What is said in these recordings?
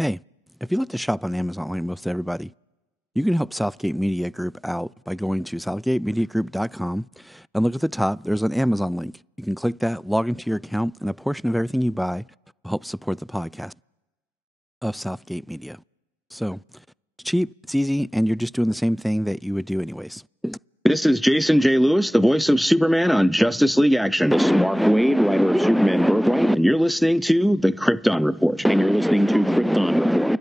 Hey, if you like to shop on Amazon like most everybody, you can help Southgate Media Group out by going to southgatemediagroup.com and look at the top. There's an Amazon link. You can click that, log into your account, and a portion of everything you buy will help support the podcast of Southgate Media. So it's cheap, it's easy, and you're just doing the same thing that you would do anyways. This is Jason J. Lewis, the voice of Superman on Justice League Action. This is Mark Wade, writer of Superman Birthright. And you're listening to The Krypton Report. And you're listening to Krypton Report.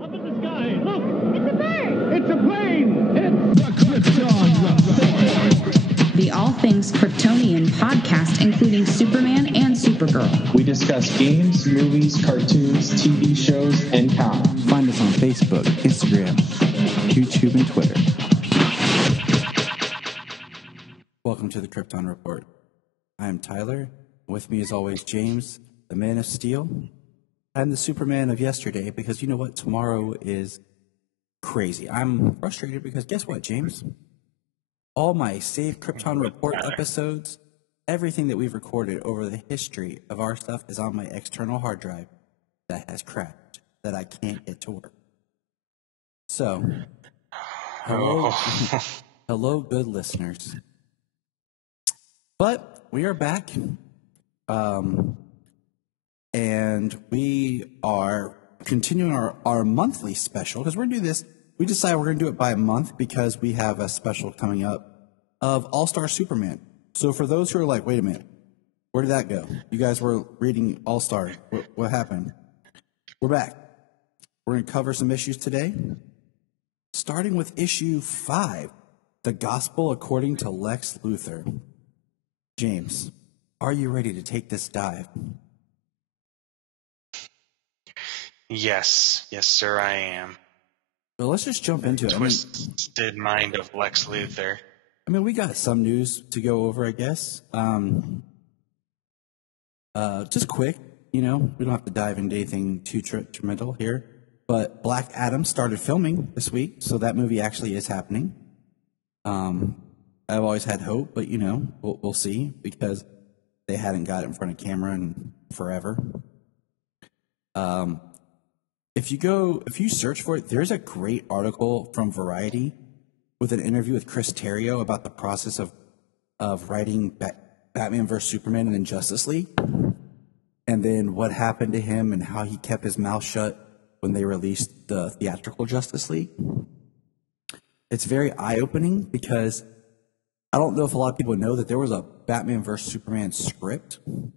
Up in the sky, look! It's a bird! It's a plane! It's the Krypton Report! The All Things Kryptonian podcast, including Superman and Supergirl. We discuss games, movies, cartoons, TV shows, and comics. Find us on Facebook, Instagram, YouTube, and Twitter. Welcome to the Krypton Report. I am Tyler. With me, as always, James, the Man of Steel. I'm the Superman of yesterday because you know what? Tomorrow is crazy. I'm frustrated because guess what, James? All my saved Krypton Report episodes, everything that we've recorded over the history of our stuff is on my external hard drive that has crashed, that I can't get to work. So, hello, good listeners. But we are back, and we are continuing our monthly special, because we're going to do this. We decided we're going to do it by a month because we have a special coming up of All-Star Superman. So for those who are like, wait a minute, where did that go? You guys were reading All-Star. What happened? We're back. We're going to cover some issues today, starting with issue 5, The Gospel According to Lex Luthor. James, are you ready to take this dive? Yes, sir, I am. Well, let's just jump into it. Twisted mind of Lex Luthor. I mean, we got some news to go over, I guess. Just quick, we don't have to dive into anything too tremendous here. But Black Adam started filming this week, so that movie actually is happening. I've always had hope, but we'll see because they hadn't got it in front of camera in forever. If you search for it, there's a great article from Variety with an interview with Chris Terrio about the process of writing Batman vs. Superman and then Justice League, and then what happened to him and how he kept his mouth shut when they released the theatrical Justice League. It's very eye-opening because I don't know if a lot of people know that there was a Batman vs. Superman script, and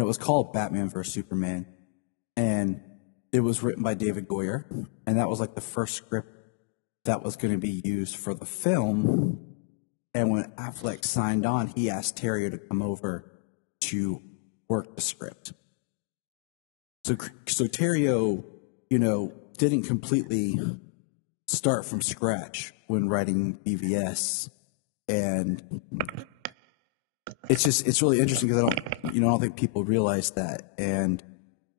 it was called Batman vs. Superman, and it was written by David Goyer, and that was like the first script that was going to be used for the film. And when Affleck signed on, he asked Terrio to come over to work the script. So Terrio, didn't completely start from scratch when writing BVS. And it's really interesting because I don't think people realize that. And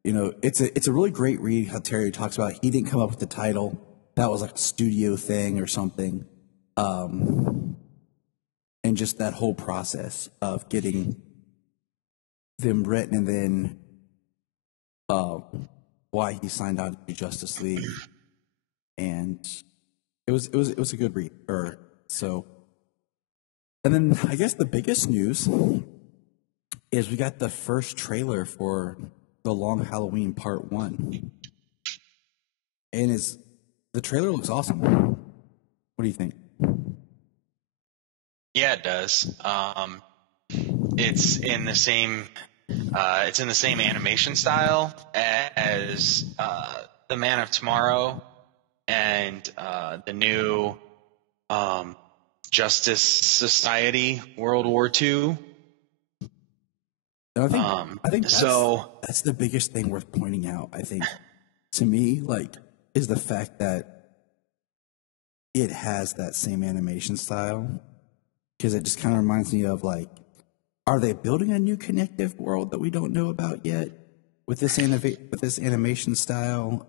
it's a really great read how Terry talks about it. He didn't come up with the title; that was like a studio thing or something. And just that whole process of getting them written, and then why he signed on to Justice League, and it was a good read. And then I guess the biggest news is we got the first trailer for The Long Halloween Part 1. And the trailer looks awesome. What do you think? Yeah, it does. It's in the same animation style as The Man of Tomorrow and the new Justice Society World War II. And I think that's the biggest thing worth pointing out, I think, to me, is the fact that it has that same animation style. Because it just kind of reminds me of, are they building a new connective world that we don't know about yet with this animation style?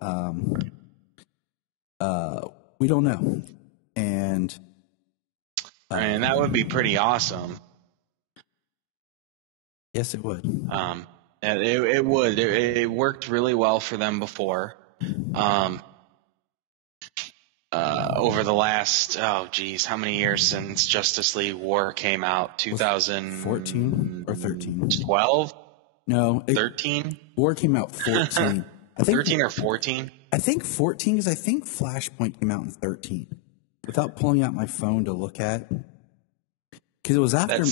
We don't know. And that would be pretty awesome. Yes, it would. It would. It worked really well for them before. over the last, how many years since Justice League War came out? 14 or 13? 12? No. 13? War came out 14. I think 13 or 14? I think 14 because I think Flashpoint came out in 13. Without pulling out my phone to look at, because it was after. That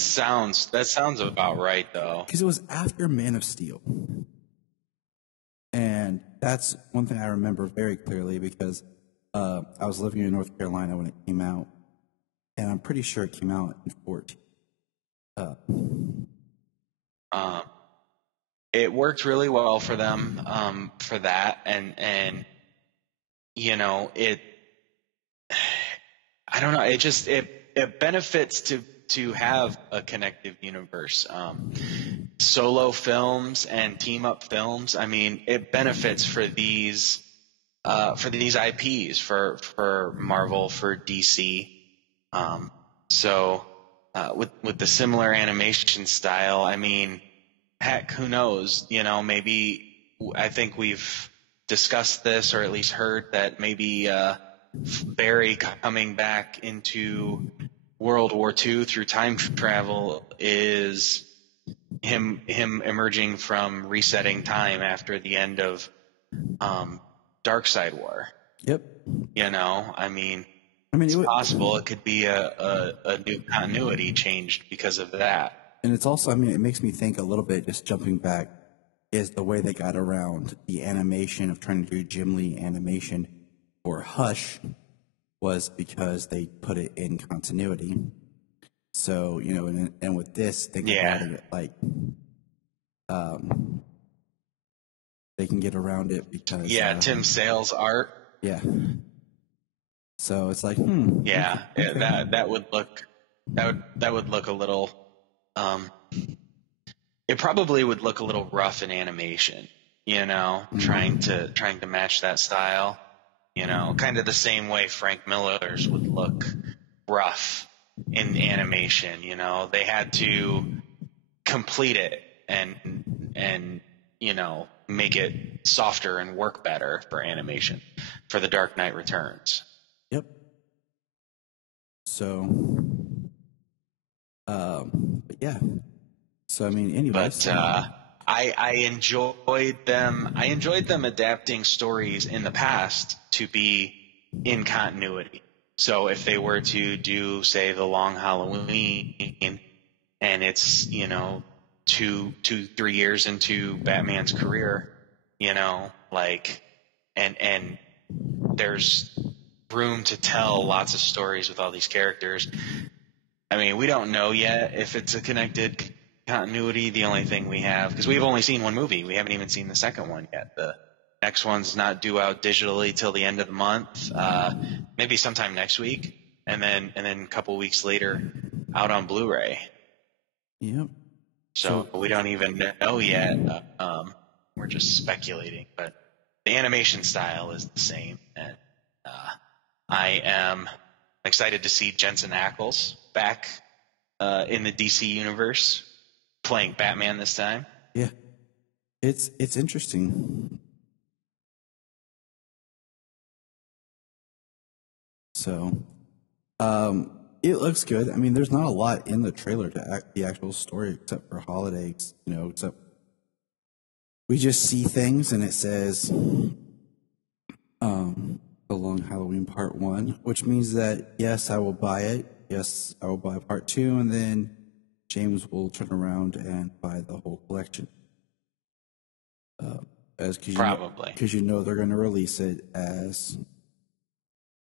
sounds about right, though. Because it was after Man of Steel, and that's one thing I remember very clearly because I was living in North Carolina when it came out, and I'm pretty sure it came out in 14. It worked really well for them for that, and you know it. I don't know. It benefits to have a connective universe. Solo films and team up films. I mean, it benefits for these IPs for Marvel, for DC. With the similar animation style, I mean, heck, who knows? You know, maybe I think we've discussed this or at least heard that maybe Barry coming back into World War II through time travel is him emerging from resetting time after the end of Darkseid War. Yep. You know, I mean it's possible it could be a new continuity changed because of that. And it's also, I mean, it makes me think a little bit, just jumping back, is the way they got around the animation of trying to do Jim Lee animation for Hush was because they put it in continuity. So, you know, and with this, think about it like they can get around it because Tim Sale's art. Yeah. So it's like, Yeah, okay. that would look a little. It probably would look a little rough in animation. You know, trying to match that style. You know, kind of the same way Frank Miller's would look rough in animation. You know, they had to complete it and you know, make it softer and work better for animation for The Dark Knight Returns. Yep. So, but yeah. So I mean, anyways. But I enjoyed them. I enjoyed them adapting stories in the past to be in continuity. So if they were to do, say, The Long Halloween, and it's, you know, 2-3 years into Batman's career, you know, like, and there's room to tell lots of stories with all these characters. I mean, we don't know yet if it's a connected continuity. The only thing we have, because we've only seen one movie, we haven't even seen the second one yet. The next one's not due out digitally till the end of the month, maybe sometime next week, and then a couple weeks later out on Blu-ray. Yep. So we don't even know yet. We're just speculating, but the animation style is the same, and I am excited to see Jensen Ackles back in the DC universe, playing Batman this time. Yeah, it's interesting. So, it looks good. I mean, there's not a lot in the trailer to act the actual story except for holidays. You know, except we just see things and it says, The Long Halloween Part 1, which means that yes, I will buy it. Yes, I will buy Part 2, and then James will turn around and buy the whole collection. Probably. Because you know they're going to release it as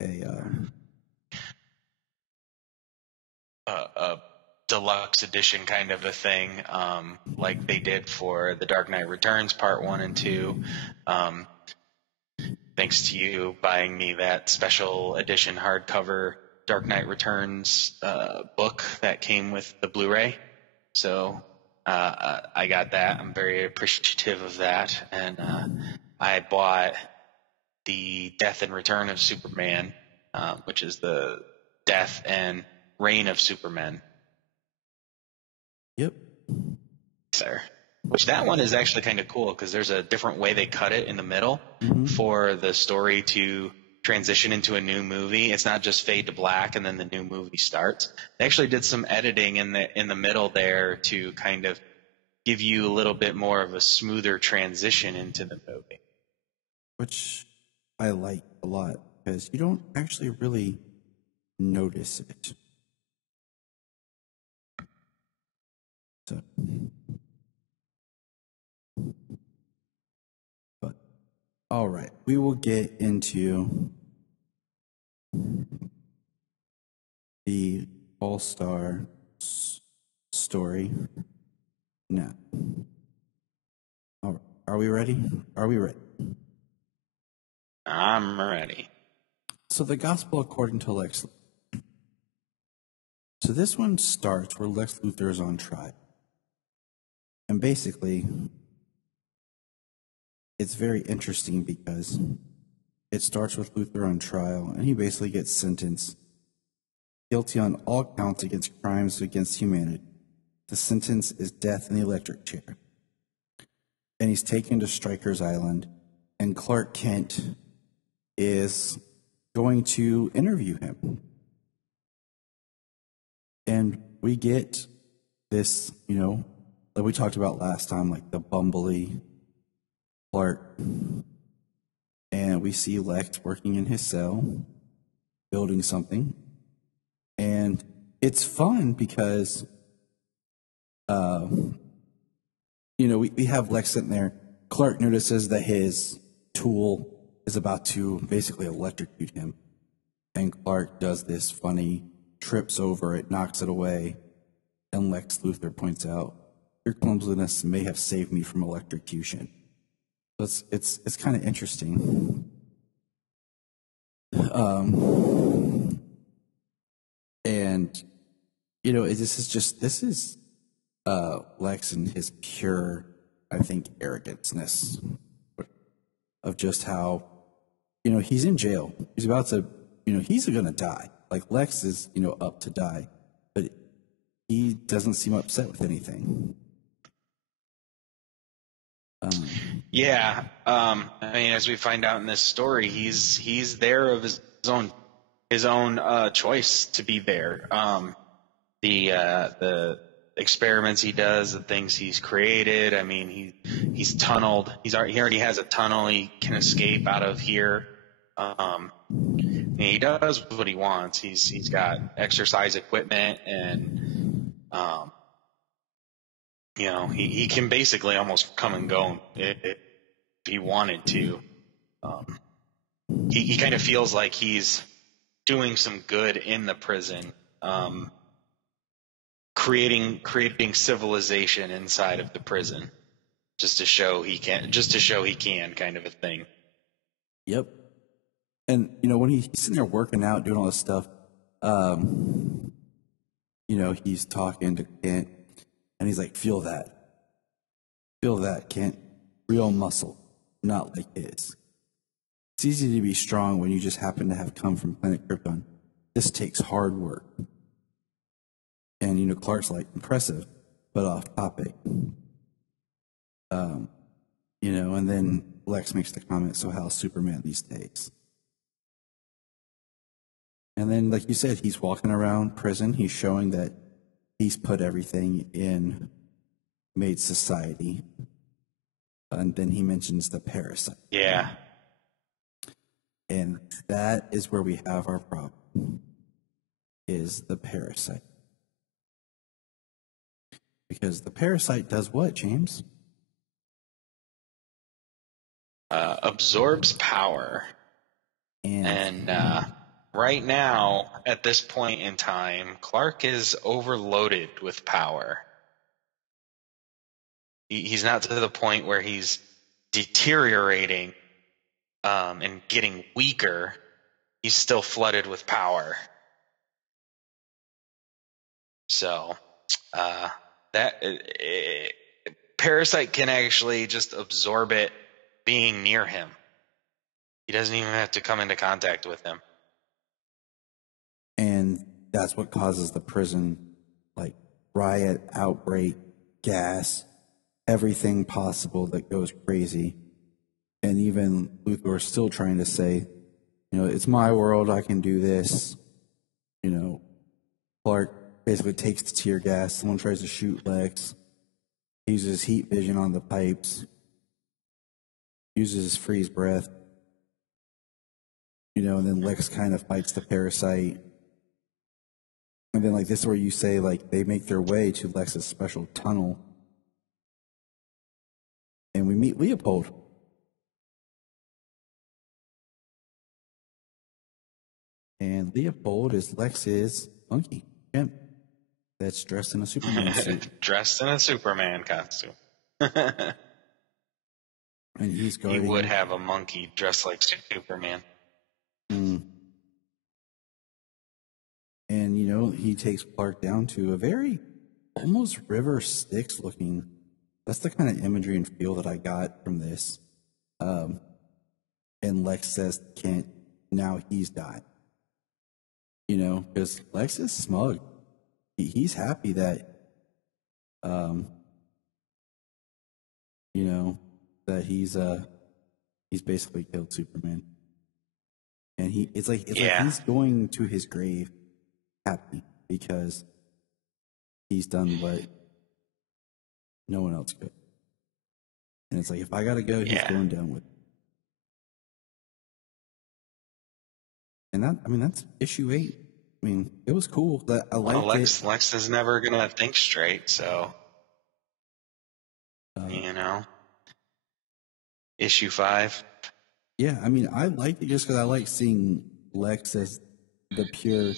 a deluxe edition kind of a thing, like they did for The Dark Knight Returns Part 1 and 2. Thanks to you buying me that special edition hardcover Dark Knight Returns book that came with the Blu-ray. So I got that. I'm very appreciative of that. And I bought the Death and Return of Superman, which is the Death and Reign of Superman. Yep. Sir. Which that one is actually kind of cool because there's a different way they cut it in the middle for the story to transition into a new movie. It's not just fade to black and then the new movie starts. They actually did some editing in the middle there to kind of give you a little bit more of a smoother transition into the movie. Which I like a lot because you don't actually really notice it. So, but all right, we will get into the All-Star story now. All right, are we ready? Are we ready? I'm ready. So the Gospel according to Lex Luthor. So this one starts where Lex Luthor is on trial. And basically, it's very interesting because it starts with Luthor on trial, and he basically gets sentenced guilty on all counts against crimes against humanity. The sentence is death in the electric chair. And he's taken to Stryker's Island, and Clark Kent is going to interview him. And we get this, like we talked about last time, like the bumbly Clark. And we see Lex working in his cell, building something. And it's fun because, we have Lex sitting there. Clark notices that his tool is about to basically electrocute him. And Clark does this funny, trips over it, knocks it away. And Lex Luthor points out, your clumsiness may have saved me from electrocution. So it's kind of interesting. And, this is Lex and his pure, I think, arrogance of just how, he's in jail. He's about to, he's going to die. Like Lex is, up to die, but he doesn't seem upset with anything. Yeah. As we find out in this story, he's there of his own choice to be there. The experiments he does, the things he's created. He's tunneled. He already has a tunnel he can escape out of here. He does what he wants. He's got exercise equipment and, he can basically almost come and go if he wanted to. He kind of feels like he's doing some good in the prison, creating civilization inside of the prison, just to show he can, kind of a thing. Yep. And when he's sitting there working out, doing all this stuff, he's talking to Kent, and he's like, feel that, Kent, real muscle, not like his. It's easy to be strong when you just happen to have come from planet Krypton. This takes hard work. And, Clark's like, impressive, but off topic. And then Lex makes the comment, so how's Superman these days? And then, like you said, he's walking around prison. He's showing that he's put everything in made society. And then he mentions the parasite. Yeah. And that is where we have our problem, is the parasite. Because the parasite does what, James? Absorbs power. And right now, at this point in time, Clark is overloaded with power. He's not to the point where he's deteriorating and getting weaker. He's still flooded with power. So Parasite can actually just absorb it being near him. He doesn't even have to come into contact with him. And that's what causes the prison, riot, outbreak, gas, everything possible that goes crazy. And even Luthor is still trying to say, it's my world, I can do this. Clark basically takes the tear gas. Someone tries to shoot Lex. He uses heat vision on the pipes. Uses his freeze breath. And then Lex kind of fights the parasite. And then, this is where you say, they make their way to Lex's special tunnel. And we meet Leopold. And Leopold is Lex's monkey, Jim, that's dressed in a Superman suit. Dressed in a Superman costume. And he's guarding... He would have a monkey dressed like Superman. Mm. And, he takes Clark down to a very almost River Styx looking... That's the kind of imagery and feel that I got from this. And Lex says, Kent, now he's died. Because Lex is smug. He's happy that, that he's basically killed Superman. And it's like he's going to his grave happy because he's done what no one else could. And it's like, if I gotta go, he's going down with it. And that's issue 8. It was cool. That I liked it. Lex is never gonna think straight, so issue 5. Yeah, I liked it just because I like seeing Lex as the pure,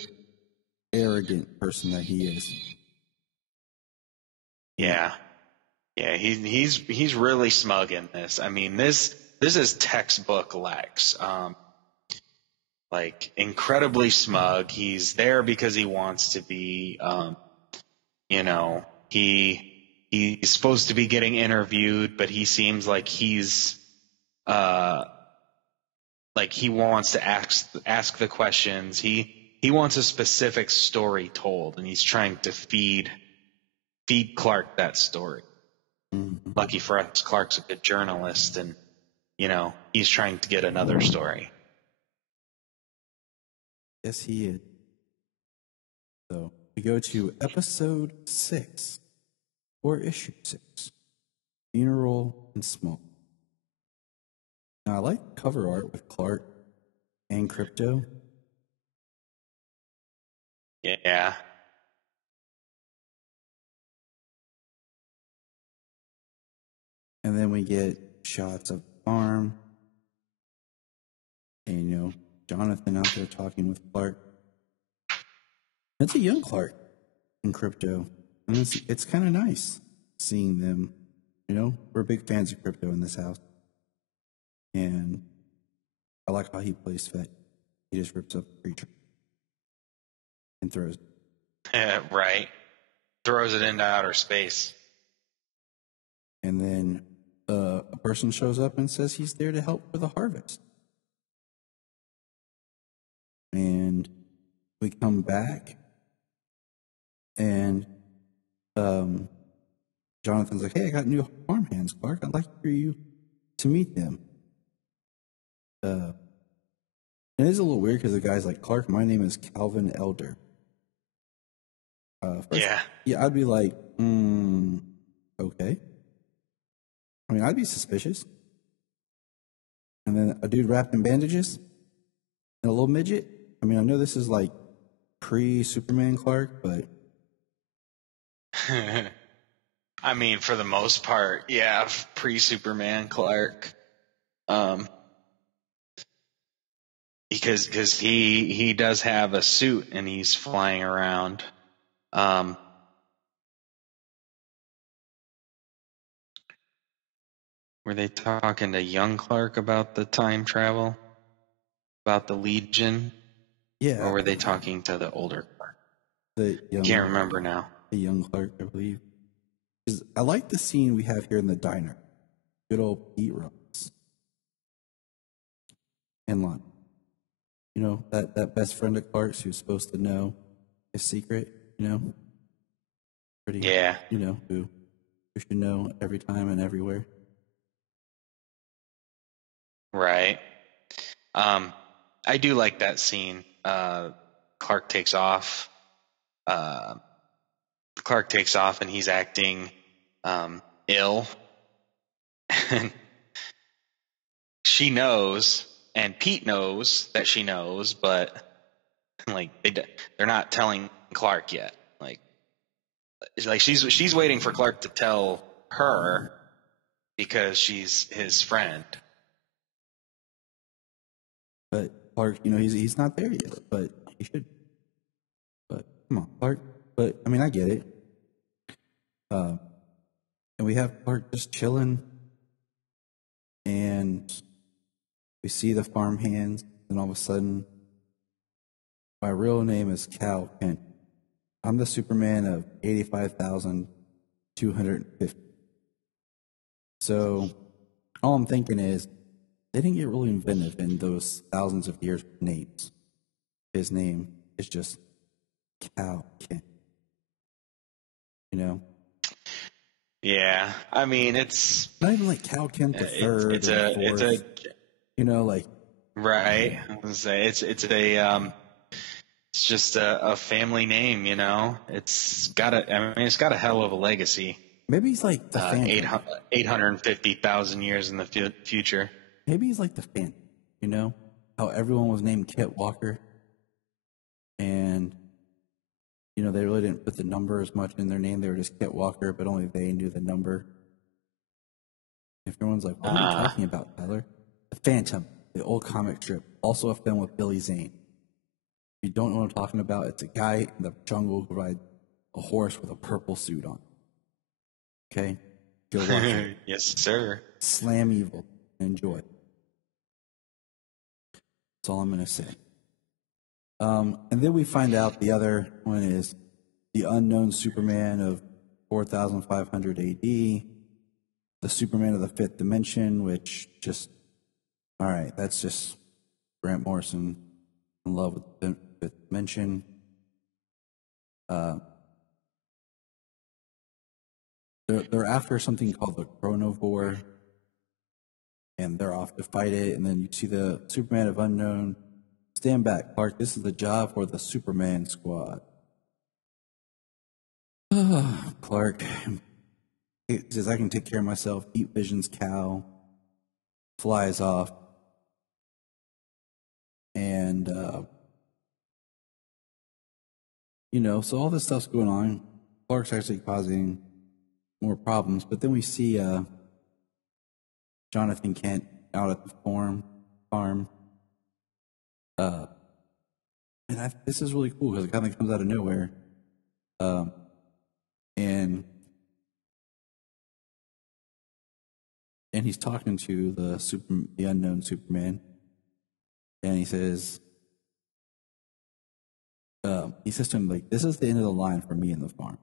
arrogant person that he is. Yeah, he's really smug in this. This is textbook Lex. Incredibly smug. He's there because he wants to be. He's supposed to be getting interviewed, but he seems like he's he wants to ask the questions. He wants a specific story told, and he's trying to feed Clark that story. Mm-hmm. Lucky for us, Clark's a good journalist, and he's trying to get another story. Yes, he is. So we go to episode 6, or issue 6, Funeral in Smoke. Now, I like cover art with Clark and Crypto. Yeah. And then we get shots of the farm. And, Jonathan out there talking with Clark. It's a young Clark in Crypto. And it's kind of nice seeing them. We're big fans of Crypto in this house. And I like how he plays fetch. He just rips up the creature and throws it. Right. Throws it into outer space. And then a person shows up and says he's there to help for the harvest. And we come back, and Jonathan's like, hey, I got new farmhands, Clark. I'd like for you to meet them. And it's a little weird because the guy's like, Clark, my name is Calvin Elder. Yeah, I'd be like, okay. I'd be suspicious. And then a dude wrapped in bandages and a little midget. I know this is like pre-Superman Clark, but... for the most part, yeah, pre-Superman Clark. Because he does have a suit and he's flying around. Were they talking to young Clark about the time travel? About the Legion? Yeah. Or were they talking to the older Clark? Can't remember now. The young Clark, I believe. I like the scene we have here in the diner. Good old Pete Ross. And Lon. That best friend of Clark's who's supposed to know his secret, Pretty, yeah. Who you should know every time and everywhere. Right. I do like that scene. Clark takes off. Clark takes off and he's acting ill. And she knows, and Pete knows that she knows, but like they're not telling Clark yet. Like she's waiting for Clark to tell her because she's his friend. But Clark, he's not there yet, but he should. But come on, Clark. But I mean, I get it. And we have Clark just chilling, and we see the farm hands, and all of a sudden, my real name is Cal Kent. I'm the Superman of 85,250. So all I'm thinking is they didn't get really inventive in those thousands of years of names. His name is just Cal Kent. Yeah, I mean it's Not even like Cal Kent the third it's or a the fourth. Like right. I was gonna say it's just a family name, It's got a hell of a legacy. maybe he's like the Phantom. 850,000 years in the future. Maybe he's like the Phantom. How everyone was named Kit Walker, and they really didn't put the number as much in their name. They were just Kit Walker, but only they knew the number. Everyone's like, what are you talking about, Tyler? The Phantom, the old comic strip, also a film with Billy Zane. If you don't know what I'm talking about, it's a guy in the jungle who rides a horse with a purple suit on. Okay? Go watch it. Yes, sir. Slam evil. Enjoy. That's all I'm going to say. And then we find out the other one is the unknown Superman of 4,500 AD, the Superman of the Fifth Dimension, which just, all right, that's just Grant Morrison in love with the Fifth Dimension. They're after something called the Chronovore, and they're off to fight it. And then you see the Superman of Unknown. Stand back, Clark. This is the job for the Superman Squad. Clark. He says, I can take care of myself. Eat Vision's cow. Flies off. And, so all this stuff's going on. Clark's actually causing more problems. But then we see Jonathan Kent out at the farm. And this is really cool because it kind of comes out of nowhere. And he's talking to the unknown Superman, and he says to him, like, this is the end of the line for me in the farm.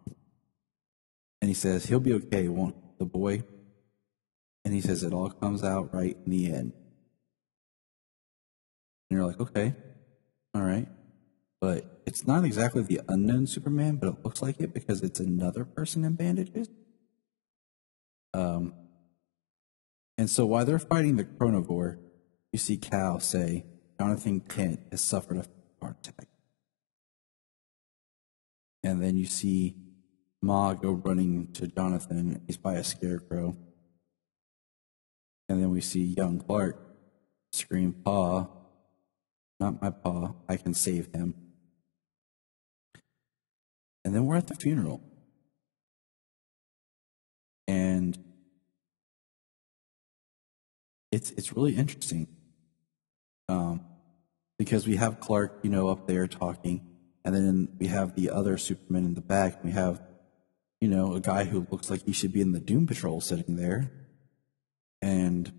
And he says, he'll be okay, won't the boy? And he says, it all comes out right in the end. And you're like, okay, all right. But it's not exactly the unknown Superman, but it looks like it because it's another person in bandages. And so while they're fighting the Chronovore, you see Cal say, Jonathan Kent has suffered a heart attack. And then you see Ma go running to Jonathan. He's by a scarecrow. And then we see young Clark scream, Pa, not my pa, I can save him. And then we're at the funeral. And it's really interesting. Because we have Clark, up there talking, and then we have the other Superman in the back. We have, a guy who looks like he should be in the Doom Patrol sitting there. And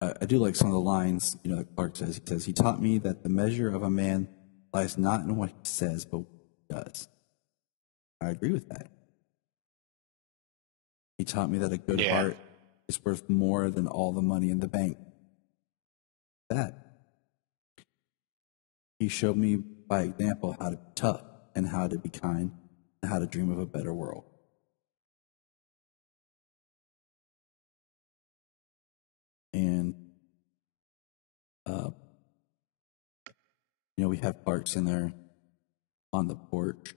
I do like some of the lines, that Clark says. He says, he taught me that the measure of a man lies not in what he says, but what he does. I agree with that. He taught me that a good heart is worth more than all the money in the bank. That. He showed me by example how to be tough and how to be kind and how to dream of a better world. we have Clark's in there on the porch.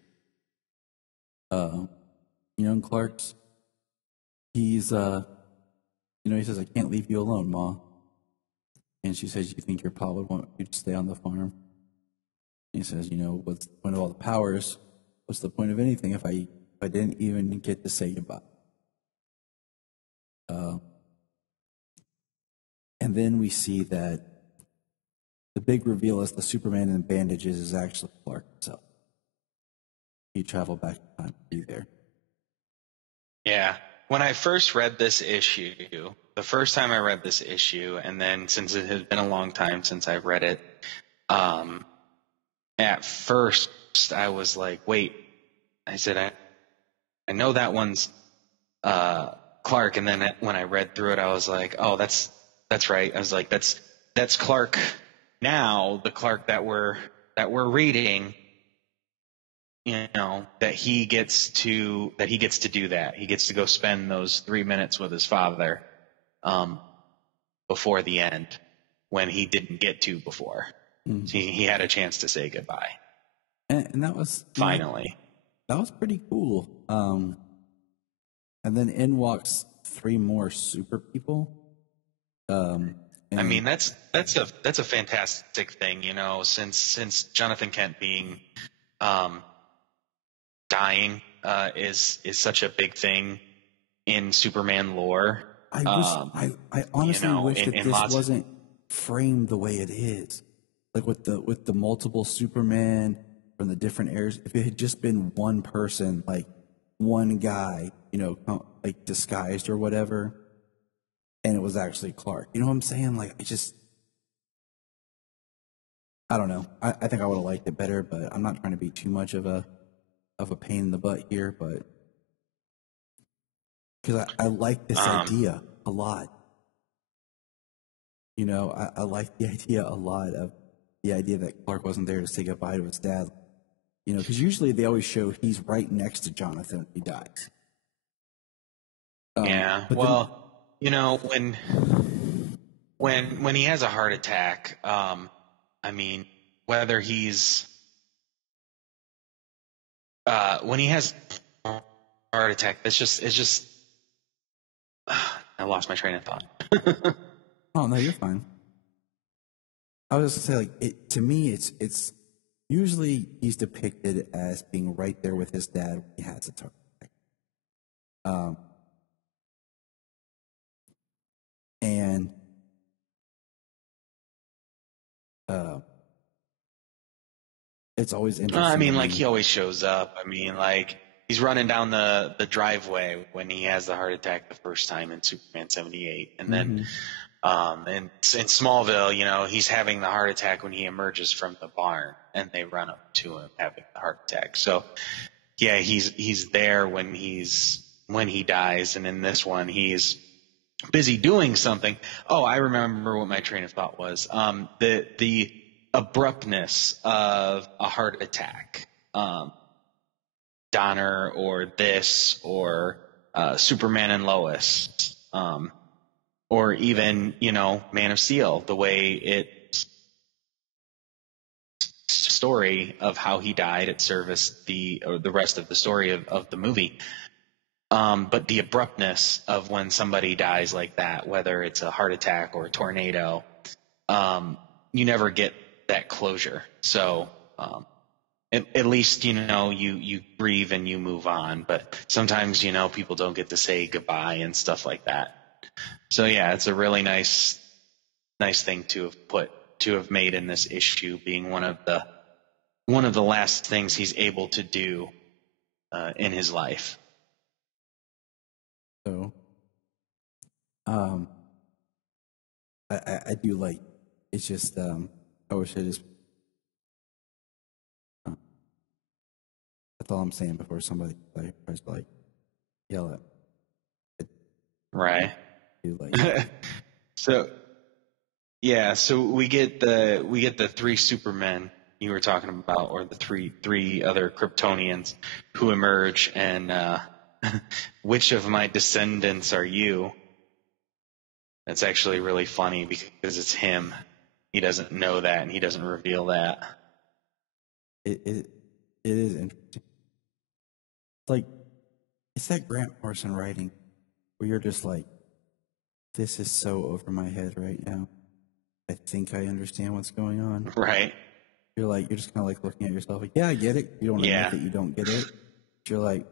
And Clark's, he's, he says, "I can't leave you alone, Ma." And she says, "You think your pa would want you to stay on the farm?" And he says, "What's the point of all the powers? What's the point of anything if I didn't even get to say goodbye?" And then we see that the big reveal is the Superman in bandages is actually Clark himself. He traveled back in time to be there. Yeah. When I first read this issue, the first time I read this issue, and then since it has been a long time since I've read it, at first I was like, wait, I said, I know that one's Clark. And then when I read through it, I was like, oh, that's right. I was like, that's Clark now, the Clark that we're reading. That he gets to do that. He gets to go spend those 3 minutes with his father, before the end, when he didn't get to before. Mm-hmm. So he had a chance to say goodbye. And that was finally. That was pretty cool. And then in walks 3 more super people. I mean, that's a fantastic thing, since Jonathan Kent being, dying is such a big thing in Superman lore. I honestly wish that this wasn't framed the way it is, like with the multiple Superman from the different eras. If it had just been one person, like one guy, like disguised or whatever, and it was actually Clark. You know what I'm saying? Like, I don't know. I think I would have liked it better, but I'm not trying to be too much of a pain in the butt here, but because I like this idea a lot. I like the idea a lot of the idea that Clark wasn't there to say goodbye to his dad. Because usually they always show he's right next to Jonathan when he dies. Yeah. Well, when he has a heart attack, I mean, whether he's when he has a heart attack, it's just I lost my train of thought. Oh no, you're fine. I was just gonna say, to me, it's usually he's depicted as being right there with his dad when he has a heart attack. And it's always interesting. I mean, like, he always shows up. I mean, like, he's running down the driveway when he has the heart attack the first time in Superman 78. And then in Smallville, he's having the heart attack when he emerges from the barn, and they run up to him having the heart attack. So, yeah, he's there when he dies. And in this one, he's busy doing something. Oh, I remember what my train of thought was. The abruptness of a heart attack. Donner or this or Superman and Lois, or even Man of Steel, the way it story of how he died. It serviced the rest of the story of the movie. But the abruptness of when somebody dies like that, whether it's a heart attack or a tornado, you never get that closure. So at least you grieve and you move on. But sometimes people don't get to say goodbye and stuff like that. So yeah, it's a really nice thing to have made in this issue, being one of the last things he's able to do in his life. So, I do like. It's just I wish I just. That's all I'm saying before somebody tries to yell at me. Right. Like. So we get the 3 Supermen you were talking about, or the three other Kryptonians who emerge, and which of my descendants are you? That's actually really funny because it's him. He doesn't know that, and he doesn't reveal that. it is interesting. Like, it's that Grant Morrison writing where you're just like, this is so over my head right now. I think I understand what's going on. Right. You're just kind of like looking at yourself like, yeah, I get it. You don't want to Yeah. admit that you don't get it. But you're like,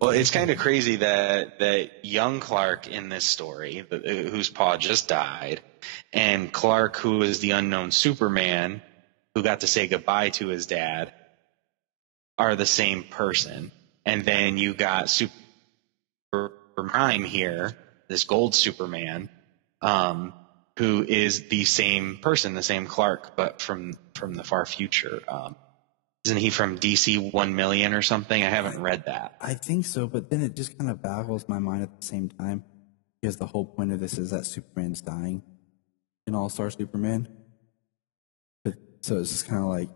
Well, it's kind of crazy that young Clark in this story, whose pa just died, and Clark, who is the unknown Superman, who got to say goodbye to his dad, are the same person. And then you got Prime here, this gold Superman, who is the same person, the same Clark, but from the far future. Isn't he from DC 1 million or something? I haven't read that. I think so, but then it just kind of baffles my mind at the same time because the whole point of this is that Superman's dying in All-Star Superman. So it's just kind of like,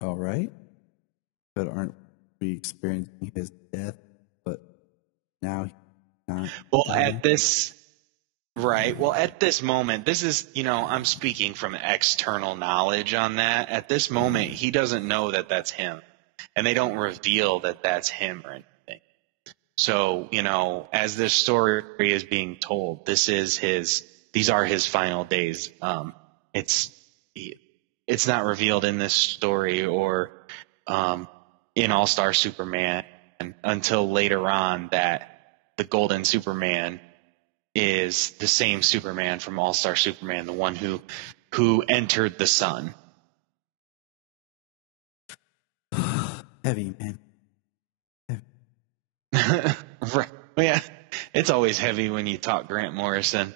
all right, but aren't we experiencing his death? But now he's not. Well, at this moment, this is, I'm speaking from external knowledge on that. At this moment, he doesn't know that that's him, and they don't reveal that that's him or anything. So, as this story is being told, these are his final days. It's not revealed in this story or, in All-Star Superman until later on that the Golden Superman is the same Superman from All-Star Superman, the one who entered the sun. Heavy, man. Right. Yeah. It's always heavy when you talk Grant Morrison,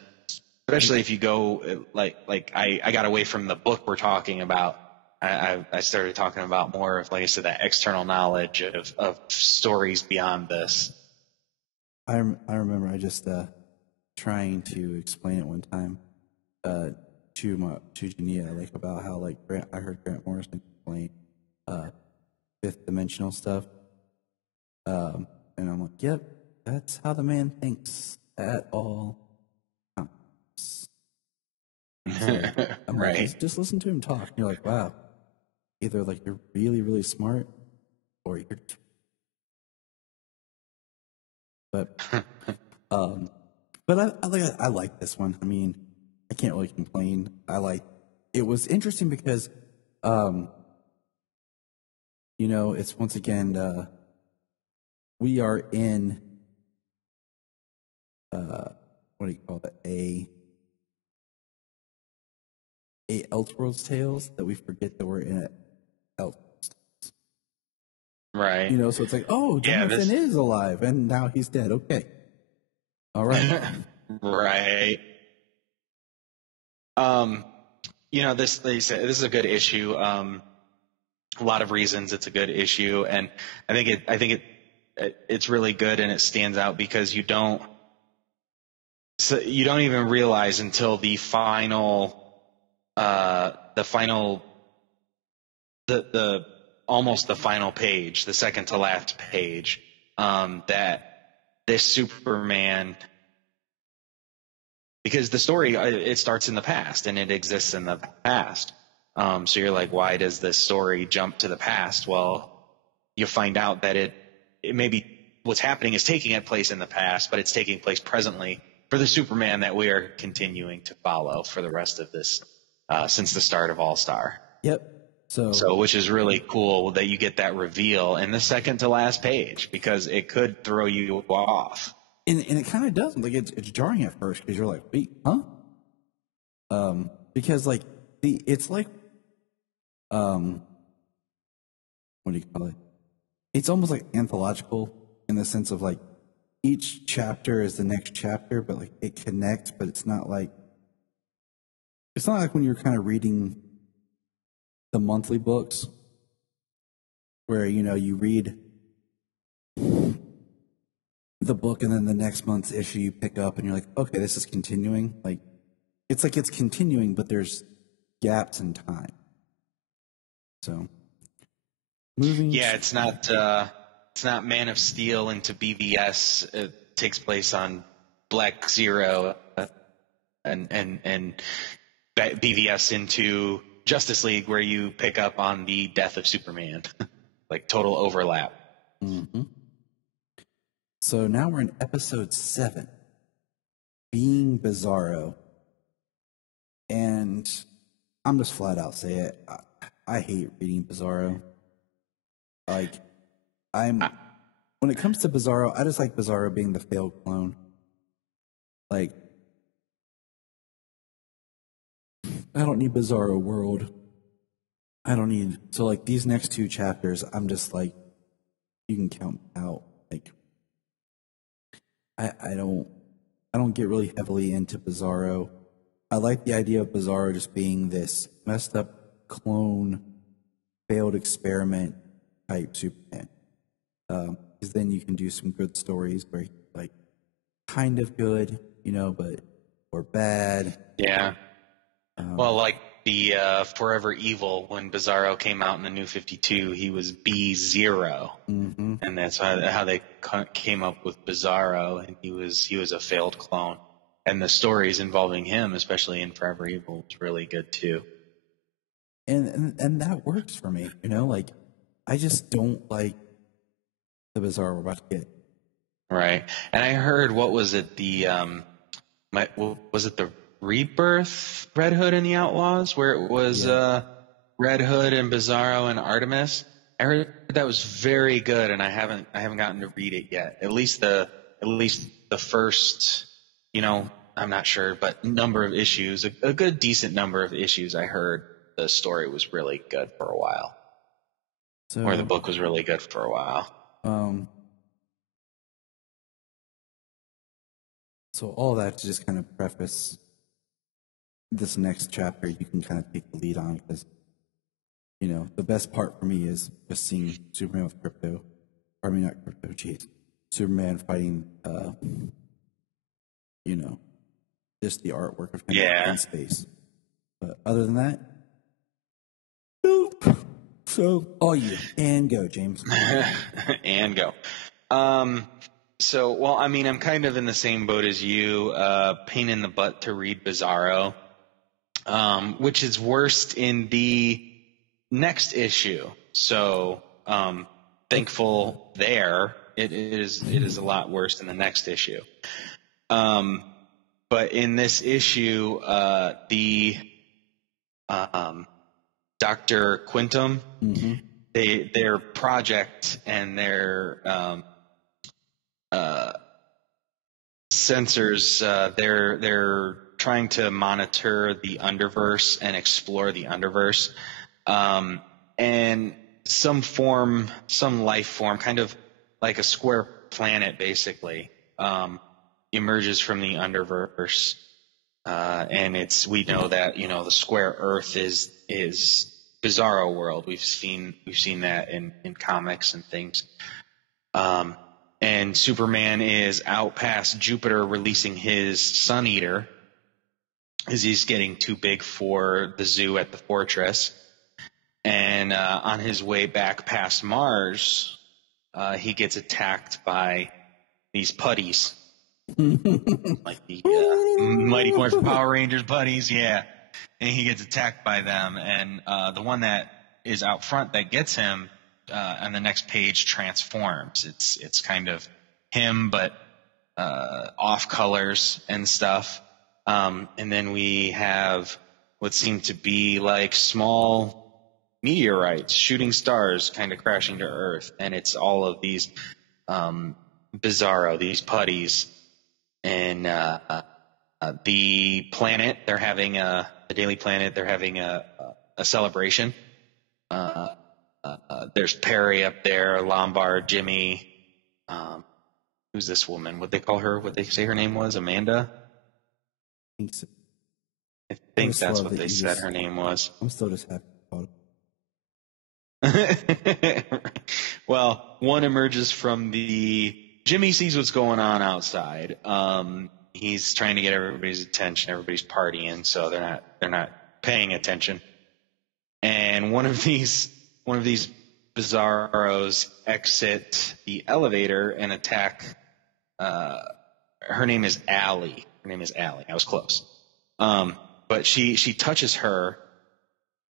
especially if you go like I got away from the book we're talking about. I started talking about more of, like I said, that external knowledge of stories beyond this. I remember I just trying to explain it one time to Jania, like about how like I heard Grant Morrison explain fifth dimensional stuff, and I'm like, yep, that's how the man thinks at all times. I'm Right. like, just listen to him talk. And you're like, wow, either like you're really really smart or you're. But I like this one. I mean, I can't really complain. It was interesting because, it's once again, we are in, what do you call it? A Elseworlds Tales that we forget that we're in it. Right. So it's like, oh, Jonathan is alive and now he's dead. Okay. All right. Right. This is a good issue. A lot of reasons it's a good issue, and I think it's really good, and it stands out because you don't even realize until the final almost the final page, the second to last page, that this Superman, because the story, it starts in the past and it exists in the past. So you're like, why does this story jump to the past? Well, you find out that it maybe what's happening is taking place in the past, but it's taking place presently for the Superman that we are continuing to follow for the rest of this, since the start of All-Star. Yep. So which is really cool that you get that reveal in the second to last page, because it could throw you off. And it kind of does. Like it's jarring at first because you're like, wait, huh? Because like it's like, what do you call it? It's almost like anthological in the sense of like each chapter is the next chapter, but like it connects, but it's not like when you're kind of reading the monthly books where, you read the book and then the next month's issue you pick up and you're like, okay, this is continuing. Like it's continuing, but there's gaps in time. So moving. Yeah, it's not Man of Steel into BVS. It takes place on Black Zero, and BVS into Justice League, where you pick up on the death of Superman, like total overlap. Mm-hmm. So now we're in episode 7, Being Bizarro. And I'm just flat out say it. I hate reading Bizarro. Like, when it comes to Bizarro, I just like Bizarro being the failed clone. Like, I don't need Bizarro World. So like these next 2 chapters, I'm just like, you can count out. Like, I don't get really heavily into Bizarro. I like the idea of Bizarro just being this messed up clone, failed experiment type Superman. Because then you can do some good stories where he's like kind of good, or bad. Yeah. Well, like the Forever Evil, when Bizarro came out in the New 52, he was B0, and that's how they came up with Bizarro, and he was a failed clone. And the stories involving him, especially in Forever Evil, was really good too. And that works for me, like I just don't like the Bizarro we're about to get. Right. And I heard, what was it, was it the Rebirth Red Hood and the Outlaws, where it was Red Hood and Bizarro and Artemis? I heard that was very good, and I haven't gotten to read it yet. At least the first, I'm not sure, but number of issues, a good decent number of issues. I heard the story was really good for a while, or the book was really good for a while. So all that to just kind of preface this next chapter, you can kind of take the lead on, because the best part for me is just seeing Superman with Crypto. Or, I mean, not Crypto, jeez. Superman fighting, just the artwork of him in space. But other than that, nope. So, all you. And go, James. And go. So, well, I mean, I'm kind of in the same boat as you, pain in the butt to read Bizarro, which is worst in the next issue. So, thankful there. It is a lot worse in the next issue. But in this issue, the Dr. Quintum, their project and their sensors, they're trying to monitor the underverse and explore the underverse, and some life form, kind of like a square planet, basically, emerges from the underverse, and we know that the square Earth is Bizarro world. We've seen that in comics and things. And Superman is out past Jupiter releasing his Sun Eater, as he's getting too big for the zoo at the fortress. And on his way back past Mars, he gets attacked by these putties. Like the Mighty Morphin Power Rangers putties, yeah. And he gets attacked by them. And the one that is out front that gets him, on the next page, transforms. It's kind of him, but off colors and stuff. And then we have what seem to be like small meteorites, shooting stars, kind of crashing to Earth. And it's all of these Bizarro, these putties. And the planet, they're having the Daily Planet, they're having a celebration. There's Perry up there, Lombard, Jimmy. Who's this woman? What'd they call her? What'd they say her name was? Amanda? I think so. I think that's what they said her name was. I'm still just happy about it. Well, one emerges from Jimmy sees what's going on outside. He's trying to get everybody's attention. Everybody's partying, so they're not paying attention. And one of these Bizarros exit the elevator and attack. Her name is Allie. I was close. But but she touches her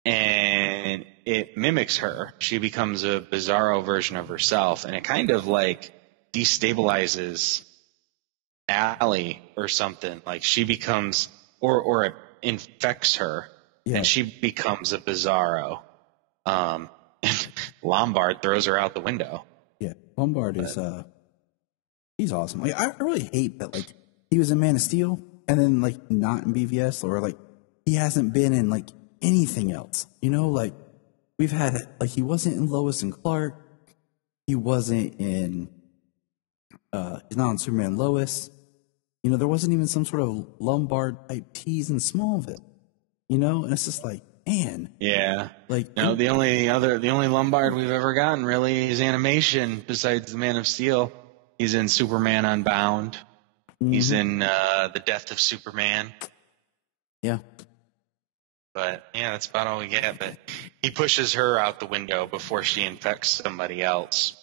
and it mimics her. She becomes a Bizarro version of herself, and it kind of like destabilizes Allie or something. Like she becomes, or it infects her, and she becomes a Bizarro. And Lombard throws her out the window. Yeah, Lombard is he's awesome. Like I really hate that like he was in Man of Steel and then like not in BVS, or like he hasn't been in like anything else. You know, like we've had like he wasn't in Lois and Clark. He wasn't in he's not on Superman Lois. You know, there wasn't even some sort of Lombard type tease in Smallville. You know, and it's just like, man. Yeah. Like no, the only Lombard we've ever gotten really is animation besides the Man of Steel. He's in Superman Unbound. He's in The Death of Superman. Yeah. But yeah, that's about all we get. But he pushes her out the window before she infects somebody else.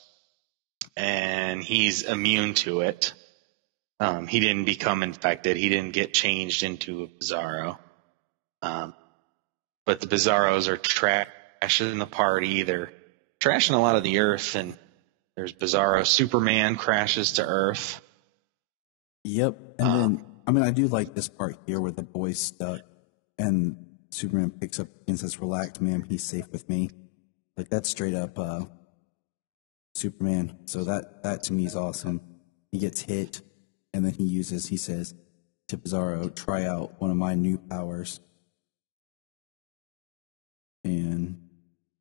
And he's immune to it. He didn't become infected. He didn't get changed into a Bizarro. But the Bizarros are trashing the party. They're trashing a lot of the Earth, and there's Bizarro. Superman crashes to Earth. Yep. And then, I mean, I do like this part here where the boy's stuck and Superman picks up and says, "Relax, ma'am, he's safe with me." Like that's straight up Superman. So that to me is awesome. He gets hit, and then he says to Bizarro, "Try out one of my new powers." And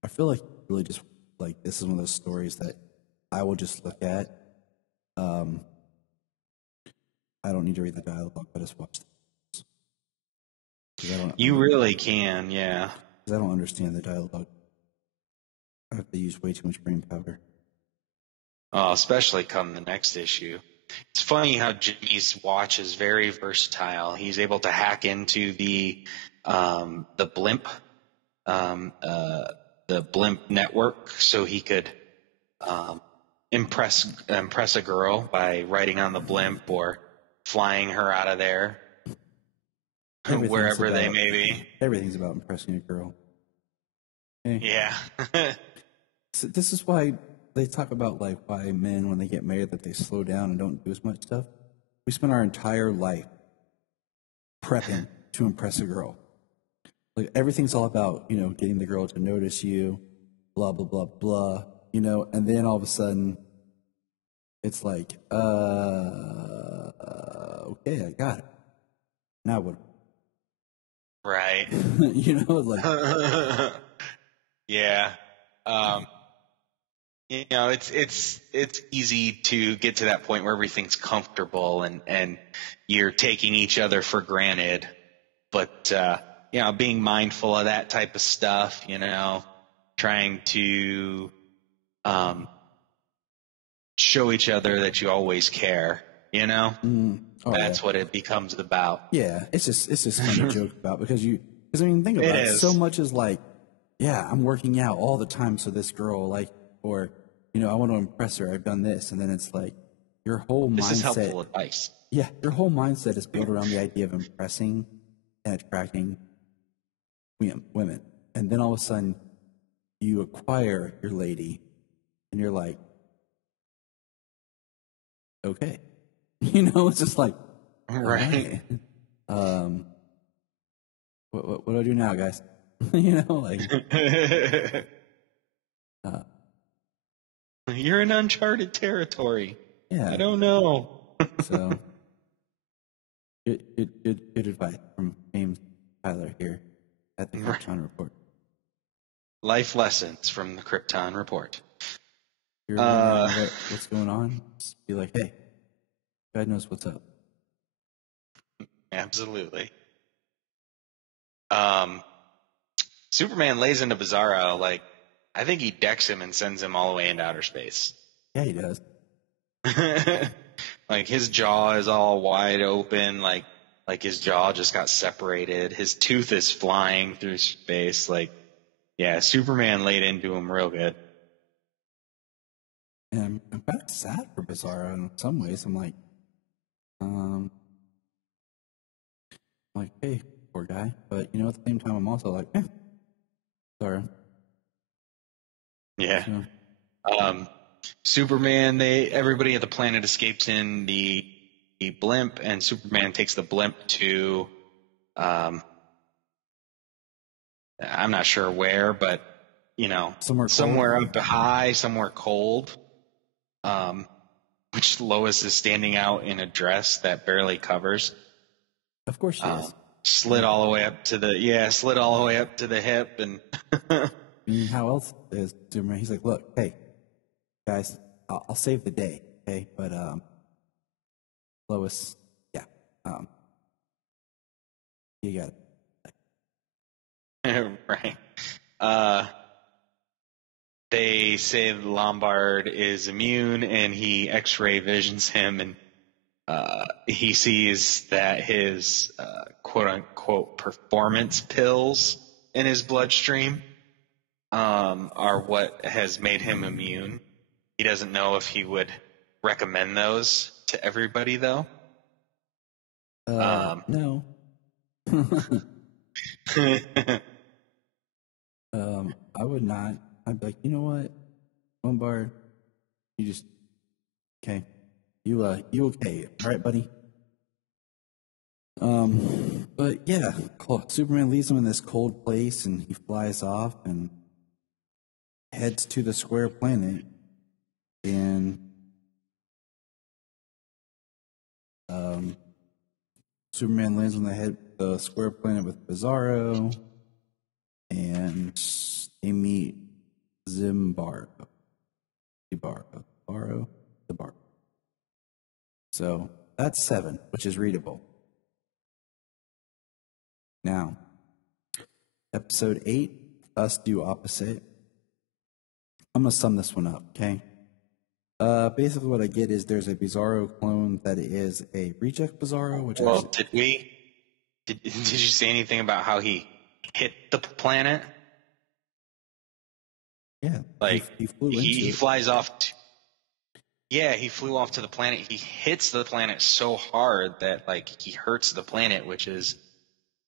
I feel like really just like this is one of those stories that I will just look at. I don't need to read the dialogue. I just watch this. You really can, yeah. Because I don't understand the dialogue. I have to use way too much brain power. Especially come the next issue. It's funny how Jimmy's watch is very versatile. He's able to hack into the blimp, the blimp network, so he could impress a girl by riding on the blimp or flying her out of there, wherever they may be. Everything's about impressing a girl. Okay. Yeah. So this is why they talk about like why men, when they get married, that they slow down and don't do as much stuff. We spend our entire life prepping to impress a girl. Like everything's all about, you know, getting the girl to notice you, blah, blah, blah, blah, you know, and then all of a sudden it's like, okay, I got it. Now what? Right. You know, like. Yeah. You know, it's easy to get to that point where everything's comfortable and you're taking each other for granted. But, you know, being mindful of that type of stuff, you know, trying to, show each other that you always care, you know, that's what it becomes about. Yeah. It's just fun to joke about because I mean, think about it. So much is like, yeah, I'm working out all the time. So this girl, like, or, you know, I want to impress her. I've done this. And then it's like your whole mindset. This is helpful advice. Yeah. Your whole mindset is built around the idea of impressing and attracting women. And then all of a sudden you acquire your lady and you're like, okay. You know, it's just like, right. What do I do now, guys? You know, like, you're in uncharted territory. Yeah. I don't know. So, good advice from James Tyler here at the Krypton Report. Life lessons from the Krypton Report. You're wondering what's going on? Just be like, hey, God knows what's up. Absolutely. Superman lays into Bizarro, like, I think he decks him and sends him all the way into outer space. Yeah, he does. Like, his jaw is all wide open, like his jaw just got separated. His tooth is flying through space. Like, yeah, Superman laid into him real good. And I'm kind of sad for Bizarro in some ways. I'm like, hey, poor guy. But at the same time, I'm also like, sorry. Yeah. So, Superman, everybody at the planet escapes in the blimp, and Superman takes the blimp to, I'm not sure where, but somewhere up high, somewhere cold. Which Lois is standing out in a dress that barely covers. Of course she is. Slid all the way up to the hip, and I mean, how else is Superman? He's like, look, hey, guys, I'll save the day, okay? But Lois, yeah, you got it. right. They say Lombard is immune, and he X-ray visions him, and he sees that his quote-unquote performance pills in his bloodstream are what has made him immune. He doesn't know if he would recommend those to everybody, though. No. I would not. I'd be like, you know what, Lombard, you just okay. You okay, all right, buddy? But yeah, Superman leaves him in this cold place, and he flies off and heads to the square planet, and Superman lands on the square planet with Bizarro, and they meet Zimbarro. So that's 7, which is readable. Now, episode 8, us do opposite. I'm going to sum this one up, okay? Basically what I get is there's a Bizarro clone that is a reject Bizarro, which did you say anything about how he hit the planet? Yeah, like he flew into he it. flies off. He flew off to the planet. He hits the planet so hard that he hurts the planet, which is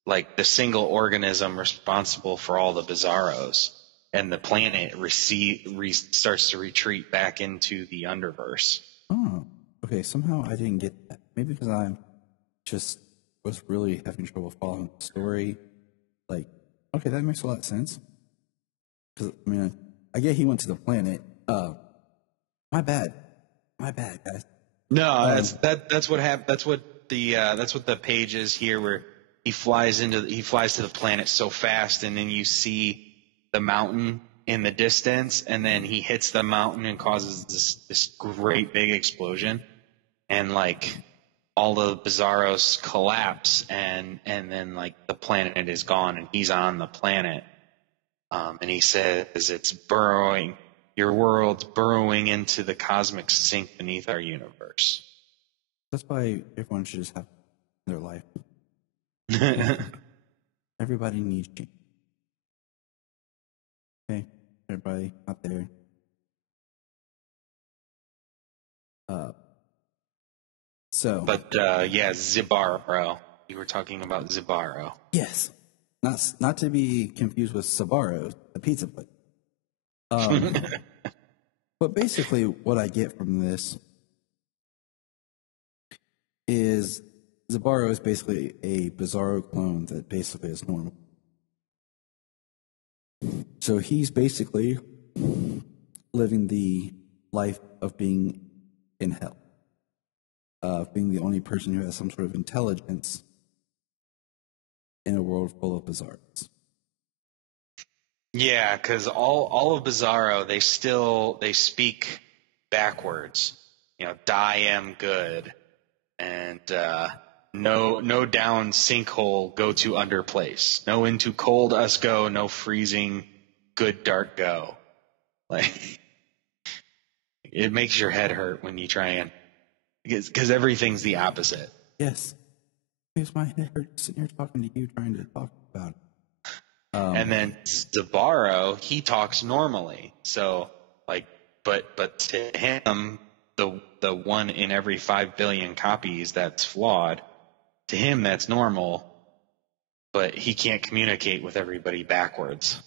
the single organism responsible for all the Bizarros, and the planet starts to retreat back into the underverse. Oh, okay. Somehow I didn't get that. Maybe because I just was really having trouble following the story. Okay, that makes a lot of sense. Because I get he went to the planet. My bad, guys. No, that's what happened. That's what the page is here, where he flies to the planet so fast, and then you see the mountain in the distance, and then he hits the mountain and causes this great big explosion, and all the Bizarros collapse, and then the planet is gone, and he's on the planet, and he says it's burrowing. Your world's burrowing into the cosmic sink beneath our universe. That's why everyone should just have their life. Everybody needs you. Okay, everybody out there. Zibaro. You were talking about Zibaro. Yes, not to be confused with Sbarro, the pizza place. But basically, what I get from this is Zibaro is basically a Bizarro clone that basically is normal. So he's basically living the life of being in hell, being the only person who has some sort of intelligence in a world full of Bizarros. Yeah, because all of Bizarro, they speak backwards. Die am good, and no down sinkhole, go to under place. No into cold us go, no freezing good dark go. It makes your head hurt when you try and, because everything's the opposite. Yes, makes my head hurt sitting here talking to you, trying to talk about it. And then Zibaro, he talks normally. So but to him, the 1 in every 5 billion copies that's flawed, to him that's normal. but he can't communicate with everybody backwards.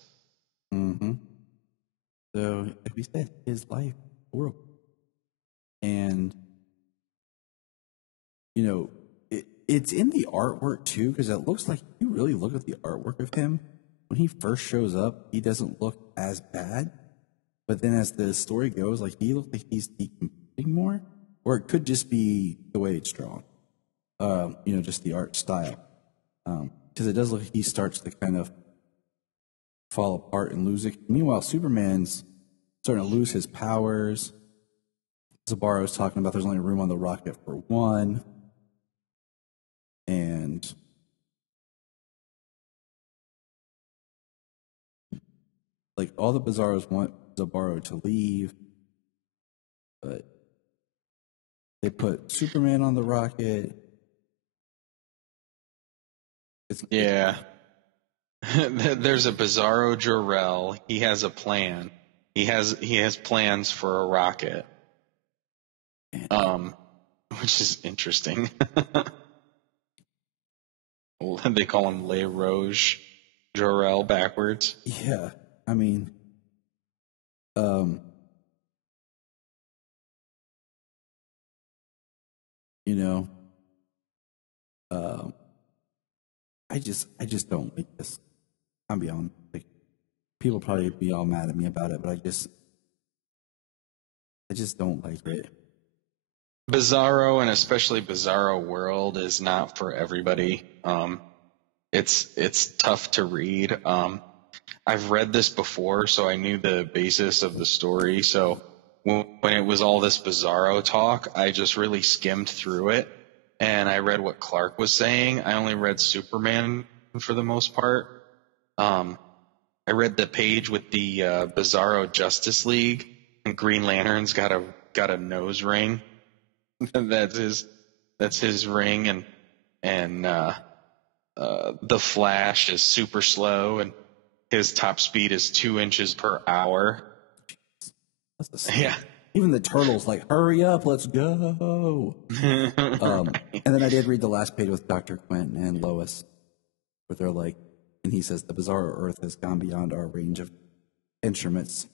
Mm-hmm. So, like we said, his life horrible. And, you know, it's in the artwork too, because it looks like, you really look at the artwork of him, when he first shows up, he doesn't look as bad. But then as the story goes, like, he looks like he's decomposing more, or it could just be the way it's drawn. You know, just the art style. Because it does look like he starts to kind of fall apart and lose it. Meanwhile, Superman's starting to lose his powers. Zabaro's talking about there's only room on the rocket for one. And like, all the Bizarros want Zabaro to leave, but they put Superman on the rocket. Yeah. There's a Bizarro Jor-El. He has a plan. He has plans for a rocket. Which is interesting. They call him Le Rouge Jor-El backwards. Yeah, I mean, you know, I just don't like this. I'm beyond, like, people probably be all mad at me about it, but I just don't like it. Bizarro, and especially Bizarro World, is not for everybody. It's tough to read. I've read this before, so I knew the basis of the story. So when it was all this Bizarro talk, I just really skimmed through it, and I read what Clark was saying. I only read Superman for the most part. I read the page with the Bizarro Justice League, and Green Lantern's got a nose ring. That's his ring, and the Flash is super slow, and his top speed is 2 inches per hour. That's Yeah. Even the Turtles, like, hurry up, let's go. And then I did read the last page with Dr. Quinn and Lois, where they're like, and he says, the Bizarro Earth has gone beyond our range of instruments,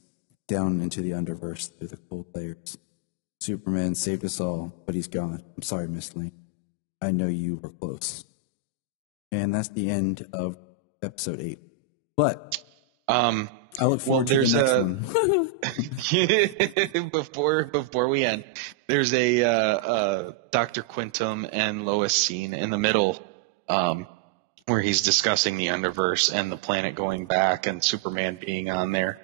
down into the underverse through the cold layers. Superman saved us all, but he's gone. I'm sorry, Miss Lane. I know you were close. And that's the end of episode 8. But I look forward to the next one. Before we end, there's a Dr. Quintum and Lois scene in the middle, where he's discussing the underverse and the planet going back and Superman being on there.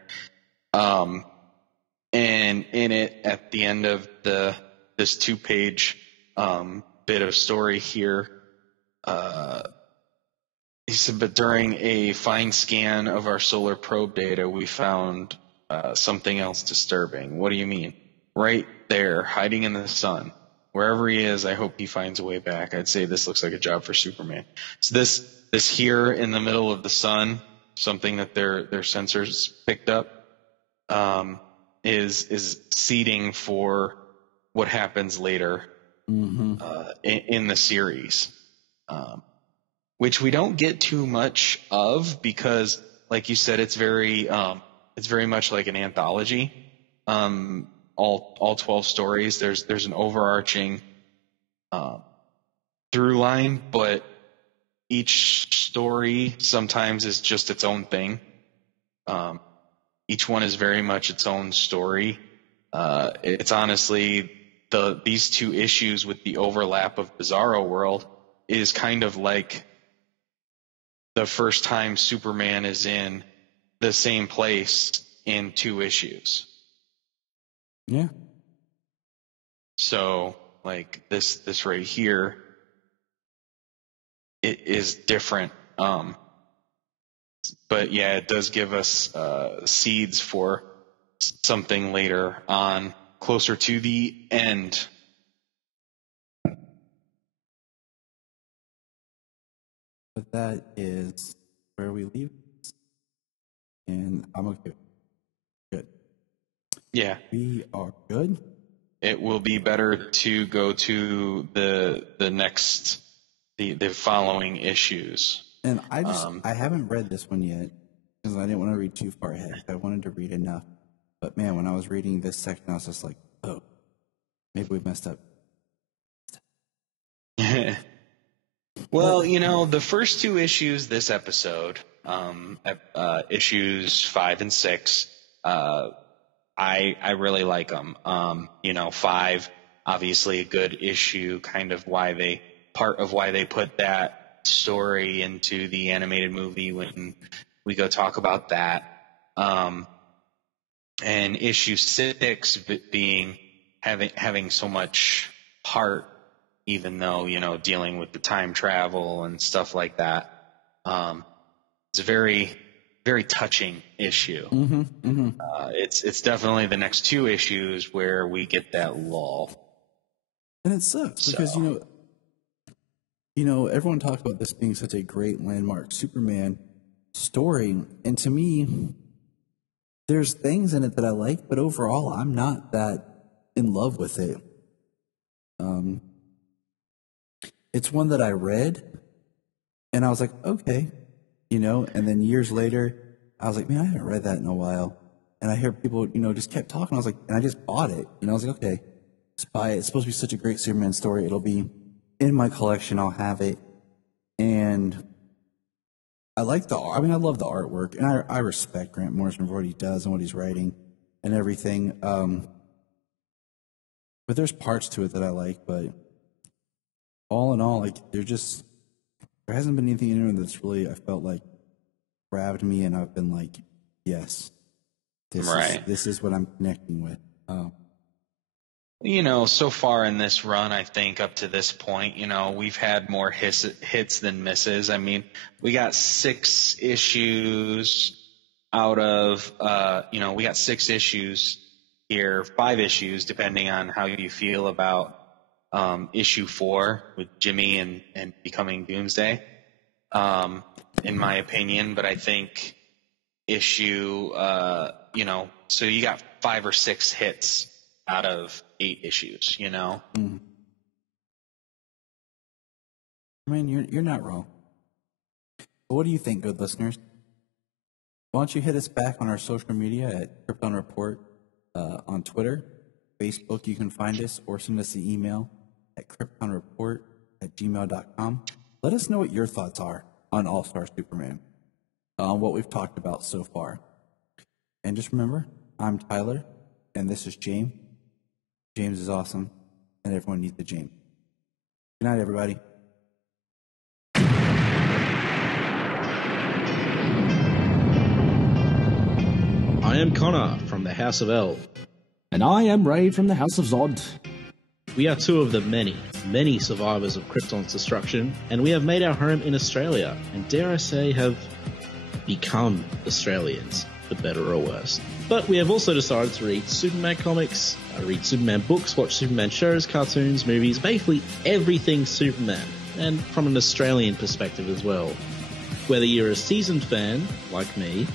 And in it, at the end of this 2-page bit of story here, he said, but during a fine scan of our solar probe data, we found something else disturbing. What do you mean? Right there, hiding in the sun. Wherever he is, I hope he finds a way back. I'd say this looks like a job for Superman. So this here in the middle of the sun, something that their sensors picked up, is seeding for what happens later in the series, which we don't get too much of because, like you said, it's very much like an anthology. All 12 stories. There's an overarching through line, but each story sometimes is just its own thing. Each one is very much its own story. It's honestly these 2 issues with the overlap of Bizarro World is kind of like the first time Superman is in the same place in 2 issues. Yeah. So, like, this right here, it is different. But yeah, it does give us seeds for something later on, closer to the end. But that is where we leave it. And I'm okay. Good. Yeah. We are good. It will be better to go to the next, the following issues. And I haven't read this one yet because I didn't want to read too far ahead. I wanted to read enough. But man, when I was reading this section, I was just like, oh, maybe we messed up. Well, the first two issues this episode, issues 5 and 6, I really like them. 5, obviously a good issue, kind of part of why they put that story into the animated movie when we go talk about that. And issue 6 being having so much heart, even though, dealing with the time travel and stuff like that. It's a very, very touching issue. It's definitely the next two issues where we get that lull. And it sucks because, everyone talks about this being such a great landmark Superman story. And to me, there's things in it that I like, but overall, I'm not that in love with it. It's one that I read, and I was like, okay, and then years later, I was like, man, I haven't read that in a while. And I hear people, just kept talking. I was like, and I just bought it. I was like, okay, just buy it. It's supposed to be such a great Superman story. It'll be in my collection. I'll have it. And I like I love the artwork, and I respect Grant Morrison for what he does and what he's writing and everything. But there's parts to it that I like, but all in all, there hasn't been anything in there that's really, I felt like, grabbed me, and I've been like, yes, this is what I'm connecting with. So far in this run, I think up to this point, we've had more hits than misses. I mean, we got 6 issues out of, we got 6 issues here, 5 issues, depending on how you feel about issue 4 with Jimmy and becoming Doomsday, in my opinion. But I think issue, so you got 5 or 6 hits out of 8 issues, I mean, you're not wrong. But what do you think, good listeners? Why don't you hit us back on our social media at Krypton Report on Twitter, Facebook, you can find us, or send us the email at kryptonreport@gmail.com. Let us know what your thoughts are on All-Star Superman, what we've talked about so far. And just remember, I'm Tyler, and this is James. James is awesome, and everyone needs a James. Good night, everybody. I am Connor from the House of L. And I am Ray from the House of Zod. We are 2 of the many, many survivors of Krypton's destruction, and we have made our home in Australia, and dare I say, have become Australians, for better or worse. But we have also decided to read Superman comics, read Superman books, watch Superman shows, cartoons, movies, basically everything Superman, and from an Australian perspective as well. Whether you're a seasoned fan, like me,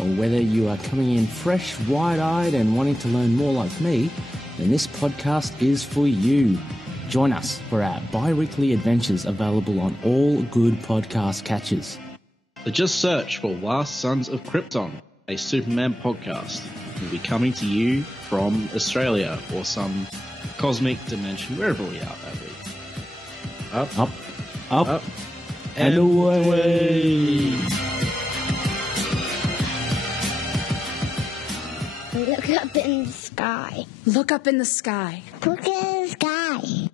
or whether you are coming in fresh, wide-eyed and wanting to learn more like me, then this podcast is for you. Join us for our bi-weekly adventures available on all good podcast catchers. So just search for Last Sons of Krypton, a Superman podcast. We'll be coming to you from Australia or some cosmic dimension, wherever we are that week. Up, and away. Look up in the sky. Look up in the sky. Look in the sky.